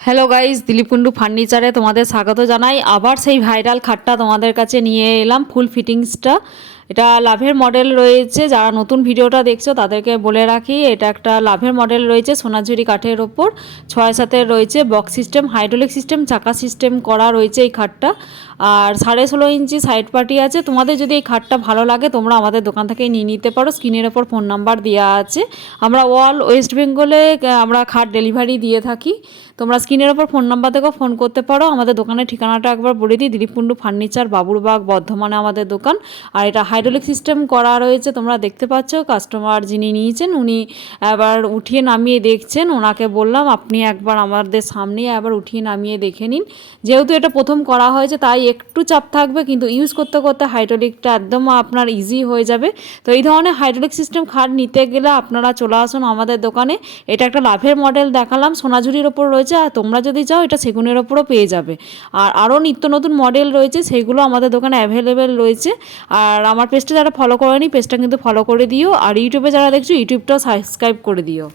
Hello guys, Dilip Kundu ফার্নিচারে তোমাদের স্বাগত জানাই। আবার সেই ভাইরাল খাটটা তোমাদের কাছে নিয়ে এলাম, ফুল ফিটিংসটা। এটা লাভের মডেল রয়েছে। যারা নতুন ভিডিওটা দেখছো তাদেরকে বলে রাখি, এটা একটা লাভের মডেল রয়েছে সোনাঝুরি কাঠের ওপর। 6/7 রয়েছে বক্স সিস্টেম, হাইড্রোলিক সিস্টেম, চাকা সিস্টেম করা রয়েছে এই খাটটা। আর 16.5 ইঞ্চি সাইড পার্টি আছে। তোমাদের যদি এই খাটটা ভালো লাগে তোমরা আমাদের দোকান থেকে নিয়ে নিতে পারো। স্ক্রিনের ওপর ফোন নাম্বার দেওয়া আছে। আমরা অল ওয়েস্ট বেঙ্গলে আমরা খাট ডেলিভারি দিয়ে থাকি। তোমরা স্ক্রিনের ওপর ফোন নাম্বার থেকেও ফোন করতে পারো। আমাদের দোকানের ঠিকানাটা একবার বলে দিই, দিলীপ কুন্ডু ফার্নিচার, বাবুরবাগ, বর্ধমানে আমাদের দোকান। আর এটা হাইড্রোলিক সিস্টেম করা রয়েছে, তোমরা দেখতে পাচ্ছ। কাস্টমার যিনি নিয়েছেন উনি এবার উঠিয়ে নামিয়ে দেখছেন। ওনাকে বললাম আপনি একবার আমাদের সামনে আবার উঠিয়ে নামিয়ে দেখে নিন। যেহেতু এটা প্রথম করা হয়েছে তাই একটু চাপ থাকবে, কিন্তু ইউজ করতে করতে হাইড্রোলিকটা একদম আপনার ইজি হয়ে যাবে। তো এই ধরনের হাইড্রোলিক সিস্টেম খাট নিতে গেলে আপনারা চলে আসুন আমাদের দোকানে। এটা একটা লাভের মডেল দেখালাম, সোনাঝুরির ওপর রয়েছে। আর তোমরা যদি চাও এটা সেগুনের ওপরও পেয়ে যাবে। আর আরও নিত্য নতুন মডেল রয়েছে, সেগুলো আমাদের দোকানে অ্যাভেলেবেল রয়েছে। আর আমার পেজটা যারা ফলো করেনি পেজটা কিন্তু ফলো করে দিও। আর ইউটিউবে যারা দেখছো ইউটিউবটাও সাবস্ক্রাইব করে দিও।